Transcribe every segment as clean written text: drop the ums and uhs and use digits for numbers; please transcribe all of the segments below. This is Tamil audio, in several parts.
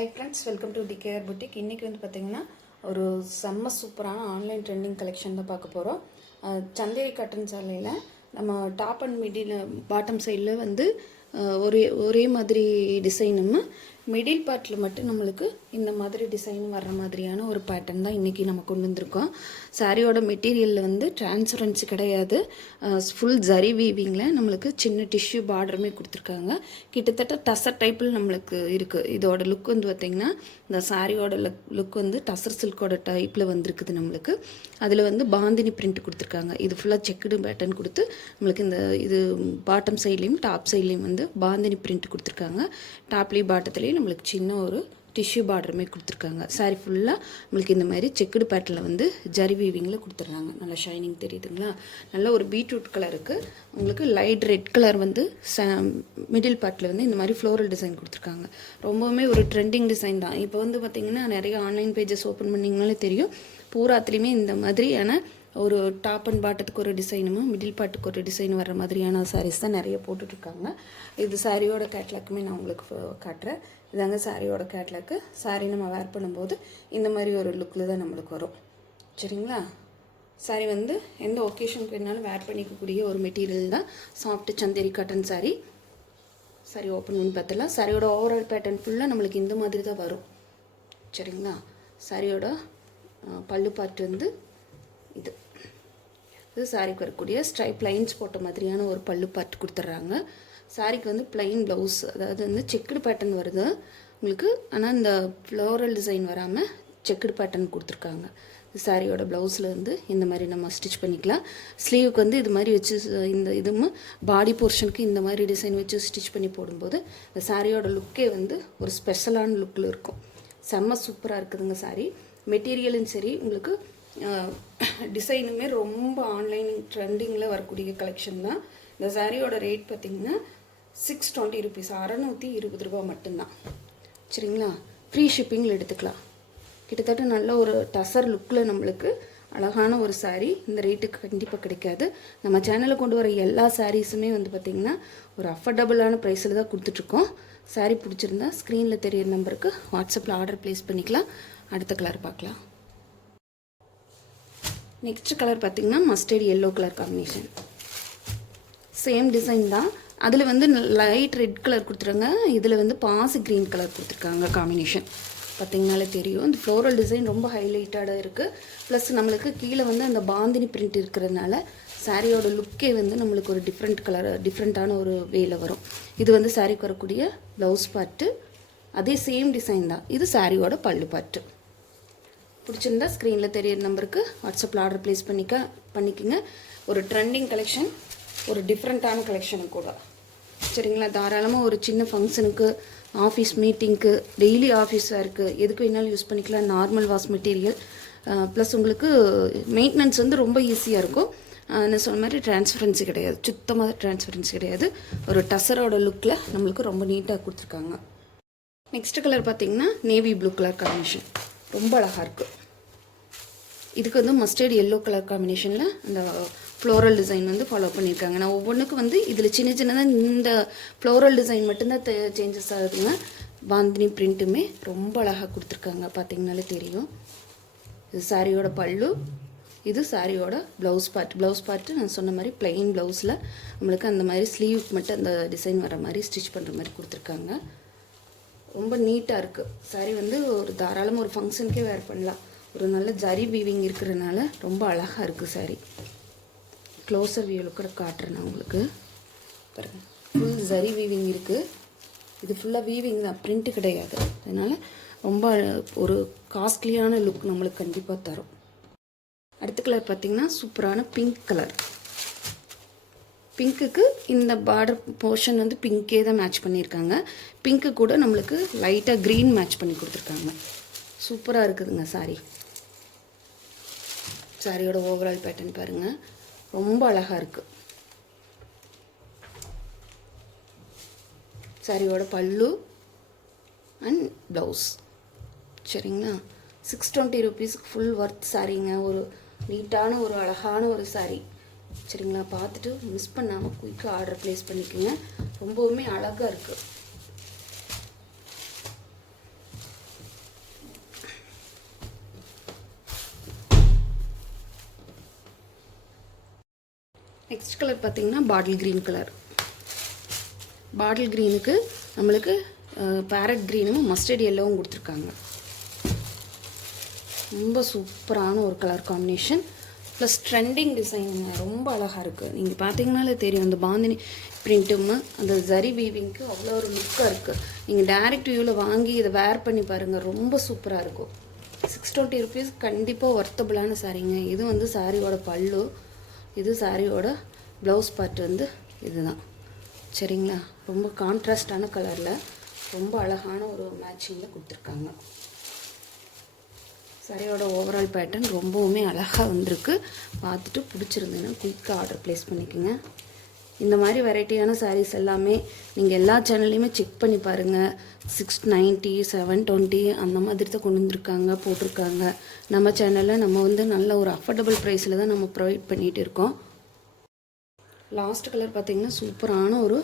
Hi friends, welcome to DKR Boutique. இன்னைக்கு வந்து பாத்தீங்கன்னா ஒரு செம்ம சூப்பரான ஆன்லைன் ட்ரெண்டிங் கலெக்ஷன் தான் பார்க்க போறோம். சந்தேரி காட்டன் சாலையில நம்ம டாப் அண்ட் மிடில் பாட்டம் சைடுல வந்து ஒரே மாதிரி டிசைனும் மிடில் பார்ட்டில் மட்டும் நம்மளுக்கு இந்த மாதிரி டிசைன் வர்ற மாதிரியான ஒரு பேட்டர்ன் தான் இன்றைக்கி நம்ம கொண்டு வந்திருக்கோம். சாரியோட மெட்டீரியலில் வந்து டிரான்ஸ்பரன்சி கிடையாது, ஃபுல் ஜரி வீவிங்கில் நம்மளுக்கு சின்ன டிஷ்யூ பார்டருமே கொடுத்துருக்காங்க. கிட்டத்தட்ட டசர் டைப்பில் நம்மளுக்கு இருக்குது. இதோட லுக் வந்து பார்த்திங்கன்னா இந்த சாரியோட லுக் வந்து டசர் சில்கோட டைப்பில் வந்திருக்குது நம்மளுக்கு. அதில் வந்து பாந்தினி பிரிண்ட் கொடுத்துருக்காங்க. இது ஃபுல்லாக செக்குடு பேட்டர்ன் கொடுத்து நம்மளுக்கு இந்த இது பாட்டம் சைட்லேயும் டாப் சைட்லேயும் வந்து பாந்தினி பிரிண்ட் கொடுத்துருக்காங்க. டாப்லேயும் பாட்டத்துலேயும் நம்மளுக்கு சின்ன ஒரு டிஷ்யூ பார்டருமே கொடுத்துருக்காங்க. சாரி ஃபுல்லாக நம்மளுக்கு இந்த மாதிரி செக்குடு பேட்டர்னில் வந்து ஜரி வீவிங்கில் கொடுத்துட்றாங்க. நல்லா ஷைனிங் தெரியுதுங்களா? நல்ல ஒரு பீட்ரூட் கலருக்கு உங்களுக்கு லைட் ரெட் கலர் வந்து மிடில் பார்ட்டில் வந்து இந்த மாதிரி ஃப்ளோரல் டிசைன் கொடுத்துருக்காங்க. ரொம்பவுமே ஒரு ட்ரெண்டிங் டிசைன் தான். இப்போ வந்து பார்த்திங்கன்னா நிறைய ஆன்லைன் பேஜஸ் ஓப்பன் பண்ணிங்கனாலே தெரியும், பூராத்துலேயுமே இந்த மாதிரியான ஒரு டாப் அண்ட் பாட்டத்துக்கு ஒரு டிசைனும் மிடில் பார்ட்டுக்கு ஒரு டிசைன் வர்ற மாதிரியான சாரீஸ் தான் நிறைய போட்டுட்ருக்காங்க. இது சாரியோட கேட்லாக்குமே நான் உங்களுக்கு காட்டுறேன். இதாங்க சாரியோட கேட்லாக்கு. சாரி நம்ம வேர் பண்ணும்போது இந்த மாதிரி ஒரு லுக்கில் தான் நம்மளுக்கு வரும். சரிங்களா? சாரி வந்து எந்த ஒகேஷனுக்கு வேணாலும் வேர் பண்ணிக்கக்கூடிய ஒரு மெட்டீரியல் தான் soft Chanderi cotton sorry. Sorry open பண்ணி பார்த்துலாம். சாரியோட ஓவரால் பேட்டர்ன் ஃபுல்லாக நம்மளுக்கு இந்த மாதிரி தான் வரும். சரிங்களா? சாரியோட பல்லு பார்ட் வந்து இது சாரிக்கு வரக்கூடிய ஸ்ட்ரைப் லைன்ஸ் போட்ட மாதிரியான ஒரு பல்லு பார்ட் கொடுத்துட்றாங்க. சாரிக்கு வந்து பிளைன் ப்ளவுஸ், அதாவது வந்து செக்குடு பேட்டர்ன் வருது உங்களுக்கு. ஆனால் இந்த ஃப்ளோரல் டிசைன் வராமல் செக்குடு பேட்டர்ன் கொடுத்துருக்காங்க. சாரியோட ப்ளவுஸில் வந்து இந்த மாதிரி நம்ம ஸ்டிச் பண்ணிக்கலாம். ஸ்லீவுக்கு வந்து இது மாதிரி வச்சு இந்த இதுவும் பாடி போர்ஷனுக்கு இந்த மாதிரி டிசைன் வச்சு ஸ்டிச் பண்ணி போடும்போது இந்த சாரியோட லுக்கே வந்து ஒரு ஸ்பெஷலான லுக்கில் இருக்கும். செம்ம சூப்பராக இருக்குதுங்க சாரி. மெட்டீரியலும் சரி, உங்களுக்கு டிசைனுமே ரொம்ப ஆன்லைன் ட்ரெண்டிங்கில் வரக்கூடிய கலெக்ஷன் தான். இந்த சாரியோட ரேட் பார்த்திங்கன்னா 620 rupees, 620 ரூபா மட்டும்தான். சரிங்களா? ஃப்ரீ ஷிப்பிங்கில் எடுத்துக்கலாம். கிட்டத்தட்ட நல்ல ஒரு டசர் லுக்கில் நம்மளுக்கு அழகான ஒரு சாரீ இந்த ரேட்டுக்கு கண்டிப்பாக கிடைக்காது. நம்ம சேனலில் கொண்டு வர எல்லா சாரீஸுமே வந்து பார்த்திங்கன்னா ஒரு அஃபர்டபுளான ப்ரைஸில் தான் கொடுத்துட்ருக்கோம். சாரீ பிடிச்சிருந்தா ஸ்க்ரீனில் தெரியிற நம்பருக்கு வாட்ஸ்அப்பில் ஆர்டர் ப்ளேஸ் பண்ணிக்கலாம். அடுத்த கலர் பார்க்கலாம். நெக்ஸ்ட் கலர் பார்த்திங்கன்னா mustard yellow colour combination. Same design தான். அதில் வந்து லைட் ரெட் கலர் கொடுத்துருங்க, இதில் வந்து பாசி க்ரீன் கலர் கொடுத்துருக்காங்க. காம்பினேஷன் பார்த்திங்கனாலே தெரியும். இந்த ஃப்ளோரல் டிசைன் ரொம்ப ஹைலைட்டடாக இருக்குது. ப்ளஸ் நம்மளுக்கு கீழே வந்து அந்த பாந்தினி பிரிண்ட் இருக்கிறதுனால சாரியோட லுக்கே வந்து நம்மளுக்கு ஒரு டிஃப்ரெண்ட்டான ஒரு வேல வரும். இது வந்து சாரிக்கு வரக்கூடிய ப்ளவுஸ் பார்ட்டு. அதே சேம் டிசைன் தான். இது சாரியோட பல்லு பார்ட்டு. பிடிச்சிருந்தா ஸ்க்ரீனில் தெரியிற நம்பருக்கு வாட்ஸ்அப்பில் ஆர்டர் ப்ளேஸ் பண்ணிக்கோங்க. ஒரு ட்ரெண்டிங் கலெக்ஷன், ஒரு டிஃப்ரெண்ட்டான கலெக்ஷனும் கூட. சரிங்களா? தாராளமாக ஒரு சின்ன ஃபங்க்ஷனுக்கு, ஆஃபீஸ் மீட்டிங்க்கு, டெய்லி ஆஃபீஸ் வேருக்கு, எதுக்கு வேணாலும் யூஸ் பண்ணிக்கலாம். Normal wash material. ப்ளஸ் உங்களுக்கு மெயின்டெனன்ஸ் வந்து ரொம்ப ஈஸியாக இருக்கும். நான் சொன்ன மாதிரி டிரான்ஸ்பரன்சி கிடையாது, சுத்தமாக டிரான்ஸ்பரன்சி கிடையாது. ஒரு டசரோட லுக்கில் நம்மளுக்கு ரொம்ப நீட்டாக கொடுத்துருக்காங்க. நெக்ஸ்ட் கலர் பார்த்திங்கன்னா நேவி ப்ளூ கலர் காம்பினேஷன். ரொம்ப அழகாக இருக்குது. இதுக்கு வந்து மஸ்டர்ட் எல்லோ கலர் காம்பினேஷனில் அந்த ஃப்ளோரல் டிசைன் வந்து ஃபாலோ பண்ணியிருக்காங்க. நான் ஒவ்வொன்றுக்கும் வந்து இதில் சின்னதாக இந்த ஃப்ளோரல் டிசைன் மட்டும்தான் சேஞ்சஸ் ஆகுதுங்க. பாந்தினி பிரிண்ட்டுமே ரொம்ப அழகாக கொடுத்துருக்காங்க. பார்த்திங்கனாலே தெரியும். இது சாரியோட பல்லு, இது சாரியோட ப்ளவுஸ் பார்ட்டு. நான் சொன்ன மாதிரி பிளெயின் ப்ளவுஸில் நம்மளுக்கு அந்த மாதிரி ஸ்லீவுக்கு மட்டும் அந்த டிசைன் வர மாதிரி ஸ்டிச் பண்ணுற மாதிரி கொடுத்துருக்காங்க. ரொம்ப நீட்டாக இருக்குது. சாரி வந்து ஒரு தாராளமாக ஒரு ஃபங்க்ஷனுக்கே வேர் பண்ணலாம். ஒரு நல்ல ஜரி வீவிங் இருக்கிறதுனால ரொம்ப அழகாக இருக்குது சாரி. க்ளோஸர் வியூவில் கூட காட்டுறேன் நான் உங்களுக்கு. பாருங்கள், ஃபுல் ஜரி வீவிங் இருக்குது. இது ஃபுல்லாக வீவிங் தான், பிரிண்ட்டு கிடையாது. அதனால் ரொம்ப ஒரு காஸ்ட்லியான லுக் நம்மளுக்கு கண்டிப்பாக தரும். அடுத்த கலர் பார்த்திங்கன்னா சூப்பரான பிங்க் கலர். பிங்க்குக்கு இந்த பார்டர் போர்ஷன் வந்து பிங்க்கே தான் மேட்ச் பண்ணியிருக்காங்க. பிங்க்கு கூட நம்மளுக்கு லைட்டாக க்ரீன் மேட்ச் பண்ணி கொடுத்துருக்காங்க. சூப்பராக இருக்குதுங்க சாரி. சாரியோட ஓவரால் பேட்டர்ன் பாருங்கள், ரொம்ப அழகாக இருக்குது. சாரியோட பல்லு அண்ட் ப்ளவுஸ். சரிங்களா? 620 rupees ஃபுல் ஒர்த் சாரிங்க. ஒரு நீட்டான ஒரு அழகான ஒரு சாரி. சரிங்களா? பார்த்துட்டு மிஸ் பண்ணாமல் குயிக்காக ஆர்டர் ப்ளேஸ் பண்ணிக்கோங்க. ரொம்பவுமே அழகாக இருக்குது. நெக்ஸ்ட் கலர் பார்த்திங்கன்னா பாட்டில் க்ரீன் கலர். பாட்டில் க்ரீனுக்கு நம்மளுக்கு பேரட் க்ரீனும் மஸ்டர்ட் எல்லோவும் கொடுத்துருக்காங்க. ரொம்ப சூப்பரான ஒரு colour combination plus trending design ரொம்ப அழகாக இருக்குது. நீங்கள் பார்த்தீங்கனாலே தெரியும் அந்த பாந்தினி பிரிண்ட்டும் அந்த ஜரி வீவிங்க்கு அவ்வளோ ஒரு லுக்காக இருக்குது. நீங்கள் டைரக்ட் வியூவில் வாங்கி இதை வேர் பண்ணி பாருங்கள், ரொம்ப சூப்பராக இருக்கும். 620 rupees கண்டிப்பாக ஒர்த்தபுளான சாரீங்க. இது வந்து சாரியோட பல்லு, இது சாரியோட ப்ளவுஸ் பார்ட் வந்து இதுதான். சரிங்களா? ரொம்ப கான்ட்ராஸ்டான கலரில் ரொம்ப அழகான ஒரு மேட்சிங்கில் கொடுத்துருக்காங்க. சாரியோட ஓவரால் பேட்டர்ன் ரொம்பவுமே அழகாக வந்திருக்கு. பார்த்துட்டு பிடிச்சிருந்ததுன்னா குயிக்காக ஆர்டர் ப்ளேஸ் பண்ணிக்கோங்க. இந்த மாதிரி வெரைட்டியான சாரீஸ் எல்லாமே நீங்கள் எல்லா சேனல்லையுமே செக் பண்ணி பாருங்கள். 690, 720 அந்த மாதிரி தான் கொண்டு வந்திருக்காங்க, போட்டிருக்காங்க. நம்ம சேனலில் நம்ம வந்து நல்ல ஒரு அஃபோர்டபுள் ப்ரைஸில் தான் நம்ம ப்ரொவைட் பண்ணிகிட்டு இருக்கோம். லாஸ்ட் கலர் பார்த்திங்கன்னா சூப்பரான ஒரு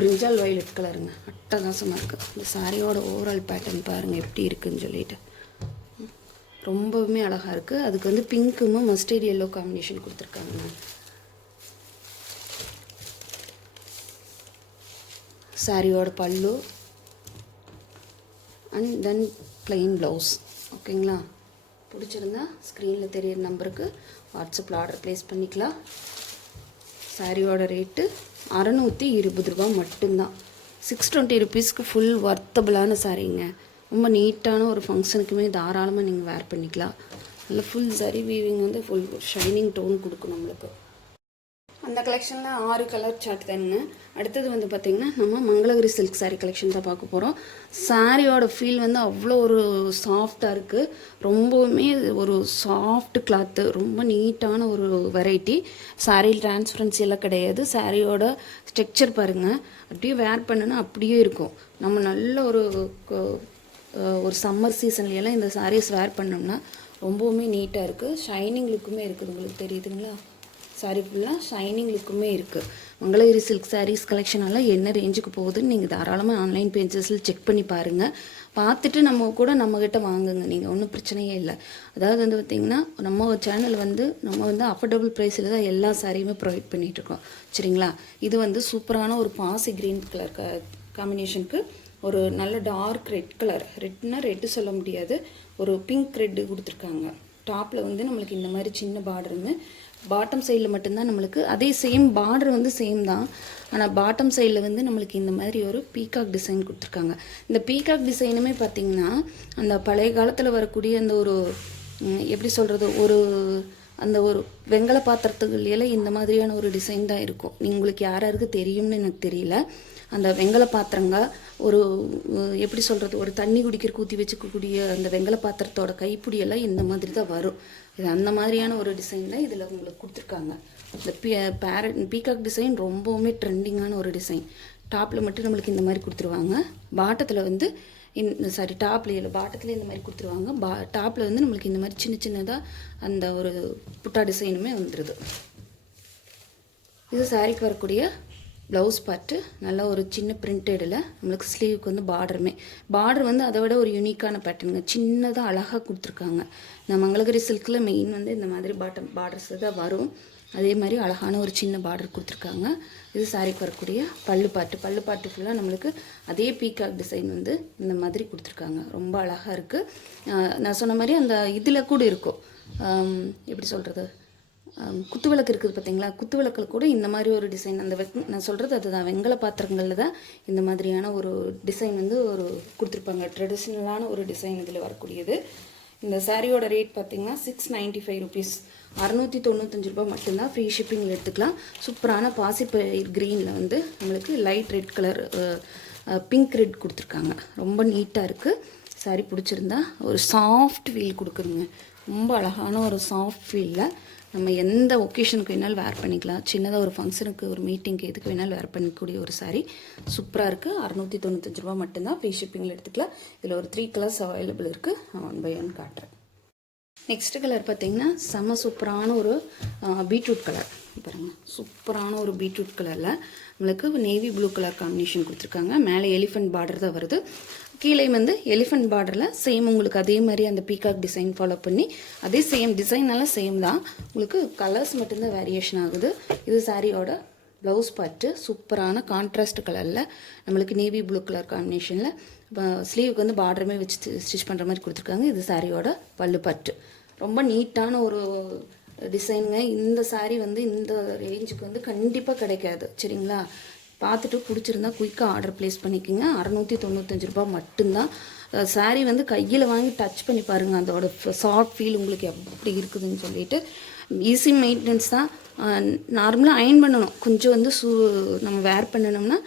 பிரிஞ்சால் வயலட் கலருங்க. அட்டகாசமாக இருக்குது. இந்த சாரியோட ஓவரால் பேட்டர்ன் பாருங்கள் எப்படி இருக்குதுன்னு சொல்லிட்டு ரொம்பவுமே அழகாக இருக்குது. அதுக்கு வந்து பிங்க்குமே மஸ்டர்ட் எல்லோ காம்பினேஷன் கொடுத்துருக்காங்க. சாரியோட பல்லு அண்ட் தென் plain ப்ளவுஸ். ஓகேங்களா? பிடிச்சிருந்தா ஸ்க்ரீனில் தெரியிற நம்பருக்கு வாட்ஸ்அப்பில் ஆர்டர் ப்ளேஸ் பண்ணிக்கலாம். சாரியோட ரேட்டு 620 ரூபா மட்டும்தான். 620 rupeesக்கு ஃபுல் ஒர்த்தபுளான சாரீங்க. ரொம்ப நீட்டான ஒரு ஃபங்க்ஷனுக்குமே தாராளமாக நீங்கள் வேர் பண்ணிக்கலாம். நல்ல ஃபுல் சரி வீவிங் வந்து ஃபுல் ஷைனிங் டோன் கொடுக்கும் நம்மளுக்கு. அந்த கலெக்ஷனில் 6 கலர் சார்ட் தானுங்க. அடுத்தது வந்து பார்த்திங்கன்னா நம்ம மங்களகிரி சில்க் சாரீ கலெக்ஷன் தான் பார்க்க போகிறோம். சாரியோட ஃபீல் வந்து அவ்வளோ ஒரு சாஃப்டாக இருக்குது. ரொம்பவுமே ஒரு சாஃப்ட் கிளாத்து, ரொம்ப நீட்டான ஒரு வெரைட்டி. சாரியில் டிரான்ஸ்பரன்சி எல்லாம் கிடையாது. சாரியோட ஸ்ட்ரக்சர் பாருங்கள், அப்படியே வேர் பண்ணுன்னா அப்படியே இருக்கும். நம்ம நல்ல ஒரு சம்மர் சீசன்லையெல்லாம் இந்த சாரீஸ் வேர் பண்ணோம்னா ரொம்பவுமே நீட்டாக இருக்குது. ஷைனிங் லுக்குமே இருக்குது. உங்களுக்கு தெரியுதுங்களா? சாரீ ஃபுல்லாக ஷைனிங் லுக்குமே இருக்குது. மங்களகிரி சில்க் சாரீஸ் கலெக்ஷனெல்லாம் என்ன ரேஞ்சுக்கு போகுதுன்னு நீங்கள் தாராளமாக ஆன்லைன் பேஜஸில் செக் பண்ணி பாருங்கள். பார்த்துட்டு நம்மக்கிட்ட வாங்குங்க. நீங்கள் ஒன்றும் பிரச்சனையே இல்லை. அதாவது வந்து பார்த்திங்கன்னா நம்ம சேனல் வந்து நம்ம வந்து அஃபோர்டபுள் ப்ரைஸில் தான் எல்லா சாரியுமே ப்ரொவைட் பண்ணிகிட்ருக்கோம். சரிங்களா? இது வந்து சூப்பரான ஒரு பாசி க்ரீன் கலர் காம்பினேஷனுக்கு ஒரு நல்ல டார்க் ரெட் கலர், ரெட்னா ரெட்டு சொல்ல முடியாது, ஒரு பிங்க் ரெட்டு கொடுத்துருக்காங்க. டாப்பில் வந்து நம்மளுக்கு இந்த மாதிரி சின்ன பார்டருங்க. பாட்டம் சைடில் மட்டும்தான் நம்மளுக்கு அதே சேம் பார்டர் வந்து சேம் தான். ஆனால் பாட்டம் சைடில் வந்து நம்மளுக்கு இந்த மாதிரி ஒரு பீகாக் டிசைன் கொடுத்துருக்காங்க. இந்த பீகாக் டிசைனுமே பார்த்திங்கன்னா அந்த பழைய காலத்தில் வரக்கூடிய அந்த ஒரு எப்படி சொல்கிறது, அந்த ஒரு வெங்கல பாத்திரத்துக்குள்ளே இந்த மாதிரியான ஒரு டிசைன் தான் இருக்கும். உங்களுக்கு யாருக்கு தெரியும்னு எனக்கு தெரியல. அந்த வெங்கல பாத்திரங்க ஒரு எப்படி சொல்கிறது, ஒரு தண்ணி குடிக்கிற ஊற்றி வச்சுக்கக்கூடிய அந்த வெங்கல பாத்திரத்தோட கைப்பிடியெல்லாம் இந்த மாதிரி தான் வரும். இது அந்த மாதிரியான ஒரு டிசைன் தான் இதில் உங்களுக்கு கொடுத்துருக்காங்க. இந்த பீகாக் டிசைன் ரொம்பவுமே ட்ரெண்டிங்கான ஒரு டிசைன். டாப்பில் மட்டும் நம்மளுக்கு இந்த மாதிரி கொடுத்துருவாங்க. பாட்டத்தில் வந்து டாப்லேயே இல்லை, பாட்டத்தில் இந்த மாதிரி கொடுத்துருவாங்க. டாப்பில் வந்து நம்மளுக்கு இந்த மாதிரி சின்ன சின்னதாக அந்த ஒரு புட்டா டிசைனுமே வந்துடுது. இது சாரிக்கு வரக்கூடிய ப்ளவுஸ் பார்ட்டு நல்லா ஒரு சின்ன பிரிண்டடில் நம்மளுக்கு ஸ்லீவுக்கு வந்து பார்டர் வந்து அதை விட ஒரு யூனிக்கான பேட்டர்னுங்க. சின்னதாக அழகாக கொடுத்துருக்காங்க. இந்த மங்களகிரி சில்கில் மெயின் வந்து இந்த மாதிரி பார்டர்ஸ் தான் வரும். அதே மாதிரி அழகான ஒரு சின்ன பார்டர் கொடுத்துருக்காங்க. இது சாரிக்கு வரக்கூடிய பல்லு பாட்டு ஃபுல்லாக நம்மளுக்கு அதே பீகாக் டிசைன் வந்து இந்த மாதிரி கொடுத்துருக்காங்க. ரொம்ப அழகாக இருக்குது. நான் சொன்ன மாதிரி அந்த இதில் கூட இருக்கும், எப்படி சொல்கிறது, குத்துவிளக்கு இருக்குது பார்த்தீங்களா? குத்துவிளக்கில் கூட இந்த மாதிரி ஒரு டிசைன், அந்த நான் சொல்கிறது அதுதான், வெங்கல பாத்திரங்களில் தான் இந்த மாதிரியான ஒரு டிசைன் வந்து ஒரு கொடுத்துருப்பாங்க. ட்ரெடிஷ்னலான ஒரு டிசைன் இதில் வரக்கூடியது. இந்த சாரியோட ரேட் பார்த்திங்கன்னா 695 rupees, 695 ரூபா மட்டும்தான். ஃப்ரீ ஷிப்பிங்கில் எடுத்துக்கலாம். சூப்பரான பாசிப்பயிர் க்ரீனில் வந்து நம்மளுக்கு light red colour, pink red கொடுத்துருக்காங்க. ரொம்ப நீட்டாக இருக்குது. சாரி பிடிச்சிருந்தா ஒரு சாஃப்ட் ஃபீல் கொடுக்குதுங்க. ரொம்ப அழகான ஒரு சாஃப்ட் ஃபீலில் நம்ம எந்த ஒகேஷனுக்கு வேணாலும் வேர் பண்ணிக்கலாம். சின்னதாக ஒரு ஃபங்க்ஷனுக்கு, ஒரு மீட்டிங்க்கு, எதுக்கு வேணாலும் வேர் பண்ணிக்கக்கூடிய ஒரு சாரீ. சூப்பராக இருக்குது. 695 ரூபா மட்டும்தான். ஃப்ரீ ஷிப்பிங்கில் எடுத்துக்கலாம். இதில் ஒரு 3 கலர்ஸ் அவைலபிள் இருக்குது. நான் 1 by 1 காட்டுறேன். நெக்ஸ்ட் கலர் பார்த்திங்கன்னா செம்ம சூப்பரான ஒரு பீட்ரூட் கலர் பாருங்கள். சூப்பரான ஒரு பீட்ரூட் கலரில் நம்மளுக்கு நேவி ப்ளூ கலர் காம்பினேஷன் கொடுத்துருக்காங்க. மேலே எலிஃபென்ட் பார்டர் தான் வருது. கீழே வந்து எலிஃபண்ட் பார்டரில் சேம் உங்களுக்கு அதே மாதிரி அந்த பீகாக் டிசைன் ஃபாலோ பண்ணி அதே சேம் டிசைனெல்லாம் சேம் தான், உங்களுக்கு கலர்ஸ் மட்டும்தான் வேரியேஷன் ஆகுது. இது சாரியோட ப்ளவுஸ் பார்ட்டு சூப்பரான கான்ட்ராஸ்ட் கலரில் நம்மளுக்கு நேவி ப்ளூ கலர் காம்பினேஷனில் இப்போ ஸ்லீவுக்கு வந்து பார்டருமே வச்சு ஸ்டிச் பண்ணுற மாதிரி கொடுத்துருக்காங்க. இது சாரியோட பல்லு பட்டு ரொம்ப நீட்டான ஒரு டிசைனுங்க. இந்த சாரீ வந்து இந்த ரேஞ்சுக்கு வந்து கண்டிப்பாக கிடைக்காது. சரிங்களா, பார்த்துட்டு பிடிச்சிருந்தா குயிக்காக ஆர்டர் ப்ளேஸ் பண்ணிக்கோங்க. 695 ரூபா மட்டும்தான். சாரீ வந்து கையில் வாங்கி டச் பண்ணி பாருங்கள், அதோட சாஃப்ட் ஃபீல் உங்களுக்கு எப்படி இருக்குதுன்னு சொல்லிட்டு. ஈஸி மெயின்டெனன்ஸ் தான். நார்மலாக அயன் பண்ணணும், கொஞ்சம் வந்து நம்ம வேர் பண்ணணும்னா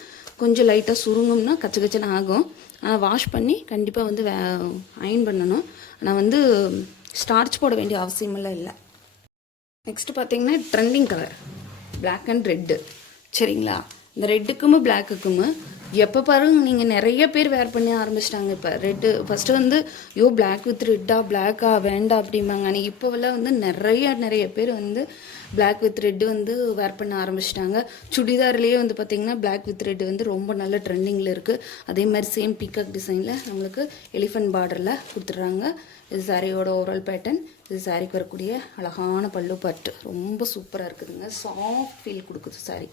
கொஞ்சம் லைட்டாக சுருங்கணும்னா கச்ச கச்சன்னு ஆகும். ஆனால் வாஷ் பண்ணி கண்டிப்பாக வந்து அயன் பண்ணணும். ஆனால் வந்து ஸ்டார்ச் போட வேண்டிய அவசியமெல்லாம் இல்லை. நெக்ஸ்ட்டு பார்த்தீங்கன்னா trending colour black and red. சரிங்களா, இந்த ரெட்டுக்கும் பிளாக்குக்கும் எப்போ பாருங்க நீங்கள் நிறைய பேர் வேர் பண்ண ஆரம்பிச்சிட்டாங்க. இப்போ ரெட்டு ஃபஸ்ட்டு வந்து பிளாக் வித் ரெட்டா, பிளாக்கா வேண்டாம் அப்படிம்பாங்க. ஆனால் இப்போவெல்லாம் வந்து நிறைய பேர் வந்து பிளாக் வித் ரெட்டு வந்து வேர் பண்ண ஆரம்பிச்சிட்டாங்க. சுடிதார்லேயே வந்து பார்த்திங்கன்னா பிளாக் வித் ரெட்டு வந்து ரொம்ப நல்ல ட்ரெண்டிங்கில் இருக்குது. அதே மாதிரி சேம் பீகாக் டிசைனில் நம்மளுக்கு எலிஃபண்ட் பார்டரில் கொடுத்துட்றாங்க. இது சாரியோட ஓவரால் பேட்டர்ன். இது சாரிக்கு வரக்கூடிய அழகான பல்லு பட்டு ரொம்ப சூப்பராக இருக்குதுங்க. சாஃப்ட் ஃபீல் கொடுக்குது சாரி.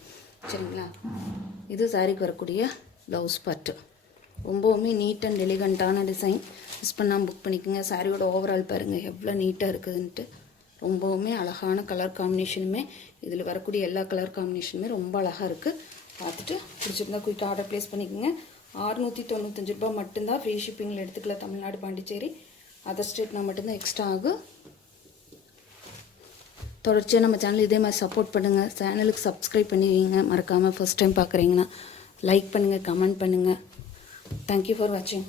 சரிங்களா, இது சாரிக்கு வரக்கூடிய ப்ளவுஸ் பட்டு ரொம்பவுமே நீட் அண்ட் எலிகண்ட்டான டிசைன். மிஸ் பண்ணாமல் புக் பண்ணிக்கோங்க. சாரியோட ஓவரால் பாருங்கள் எவ்வளோ நீட்டாக இருக்குதுன்ட்டு. ரொம்பவுமே அழகான கலர் காம்பினேஷனுமே, இதில் வரக்கூடிய எல்லா கலர் காம்பினேஷனுமே ரொம்ப அழகாக இருக்குது. பார்த்துட்டு பிடிச்சிருந்தா குயிக்காக ஆர்டர் ப்ளேஸ் பண்ணிக்கோங்க. 695 ரூபா மட்டும்தான். ஃப்ரீ ஷிப்பிங்கில் எடுத்துக்கலாம். தமிழ்நாடு, பாண்டிச்சேரி, அதர் ஸ்டேட்னா மட்டும்தான் எக்ஸ்ட்ரா ஆகும். தொடர்ச்சியாக நம்ம சேனல் இதே மாதிரி சப்போர்ட் பண்ணுங்கள். சேனலுக்கு சப்ஸ்கிரைப் பண்ணிவிங்க மறக்காமல். ஃபர்ஸ்ட் டைம் பார்க்குறீங்கன்னா லைக் பண்ணுங்கள், கமெண்ட் பண்ணுங்கள். தேங்க்யூ ஃபார் வாட்சிங்.